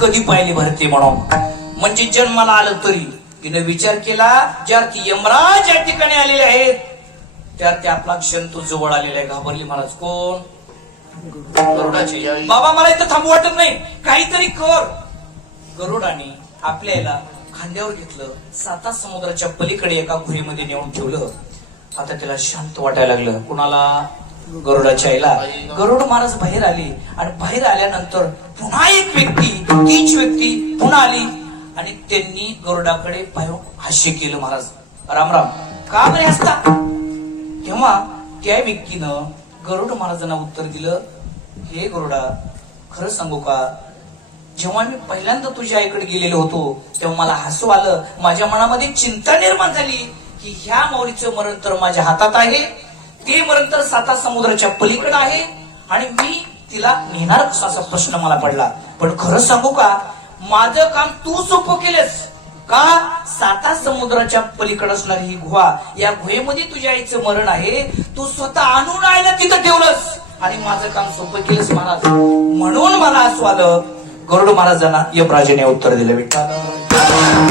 कधी पाहिले भरते म्हणून. म्हणजे जन्माला आलं तरी. तिने विचार केला ज्या की यमराज या ठिकाणी आलेले आहेत त्या ते आपला क्षण तो जवळ आलेला आहे. घाबरली महाराज कोण? गरुडाचे. बाबा मला इथं थांबू वाटत नाही. काहीतरी कर. गरुडाने आपल्याला खांद्यावर घेतलं साता समुद्राच्या पलीकडे एका गुहेमध्ये नेऊन ठेवलं. आता त्याला शांत वाटायला लागलं. कुणाला? गरुडाच्या आईला. गरुड महाराज बाहेर आली आणि बाहेर आल्यानंतर पुन्हा एक व्यक्ती तीच व्यक्ती पुन्हा आली आणि त्यांनी गरुडाकडे हास्य केलं महाराज. राम राम. का बरे असता? तेव्हा त्या व्यक्तीनं गरुड महाराजांना उत्तर दिलं हे गरुडा खरं सांगू का? जेव्हा मी पहिल्यांदा तुझ्या आईकडे गेलेलो होतो तेव्हा मला हसू आलं. माझ्या मनामध्ये चिंता निर्माण झाली की ह्या मौरीचं मरण तर माझ्या हातात आहे. ते मरण तर साता समुद्राच्या पलीकडे आहे आणि मी तिला नेणार असा प्रश्न मला पडला. पण खरं सांगू का माझं काम तू सोपं केलंस. का साता समुद्राच्या पलीकडे असणारी ही गुहा या गुहेमध्ये तुझ्या आईचं मरण आहे तू स्वतः आणून आयला तिथं ठेवलंस. आणि माझं काम सोपं केलंस महाराज. म्हणून मला असं आलं गरुड महाराजांना यमराजाने उत्तर दिलं विठ्ठल.